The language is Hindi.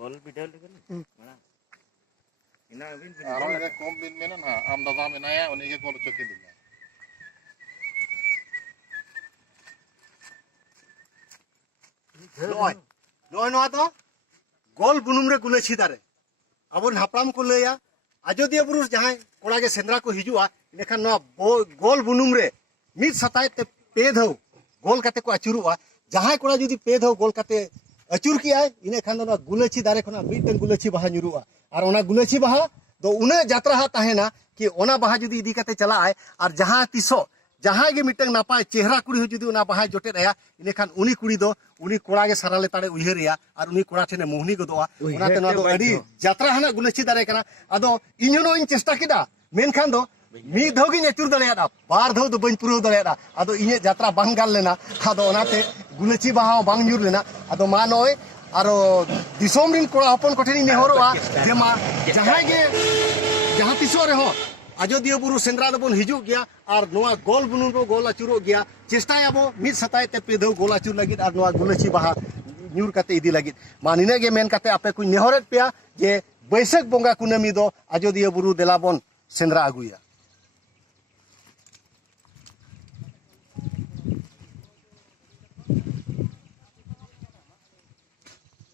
गोल बिठल लेकिन बड़ा इना बिन आरो ये कम दिन में ना आम दादा में नया उन्हीं के गोल चौकी दिया नॉय नॉय नॉय तो गोल बुनुम रे गुलेछी दारे अब हापड़ाम को लैया अयोध्या बुरु जहां कोड़ा के सेंद्रा को हिजुआ इनेखान गोल बुनुम रे मिद सताय ते पे धौ गोल काते को अचुरुआ जहां कोड़ा जुदी पे धौ गोल काते अचुर किया इनेखान दो गुलेछी दारे खना मिदन गुलेछी बहा nyuruआ और ओना गुलेछी बहा दो उन्हें यात्रा हा ताहेना कि ओना बहा जुदी इदी काते चला आय और जहां तिसो जहां गे मिटंग नापाय चेहरा कुड़ी जुदी ओना बहा जोटे आया इनेखान उनी कुड़ी दो उनी कोड़ा के सारा लेताड़े उयहरिया और उनी कोड़ा ठेने मोहनी गदोआ ओनाते ना दो अडी यात्रा हना गुलेछी दारे कना अदो इन्हों इन चेष्टा किदा मेनखान दो मी धौ गिन अचुर दाड़ेयादा बार धौ दो बन पुरु दाड़ेयादा अदो इने यात्रा बांग गाल लेना अदो ओनाते गुलेछी बहा बांग nyur लेना अदो मा नय आरो दिसोम रिन कोड़ा हपन कोठेनी नेहरोआ जे मा जहां तिसो रे हो अयोध्या बुरु सेंद्रा दबन हिजुग गया और नोआ गोल बुनुन को गोल अचुरो गया चेष्टायाबो मिद सताय ते पे धौ गोल अचुर लगित और नोआ गुलेछी बहा nyur काते इदी लगित मा निने गे मेन काते आपे कुछ नेहरेत पेया जे बैसाख बोंगा कुनामी दो अयोध्या बुरु देलाबन सेंद्रा आगुया।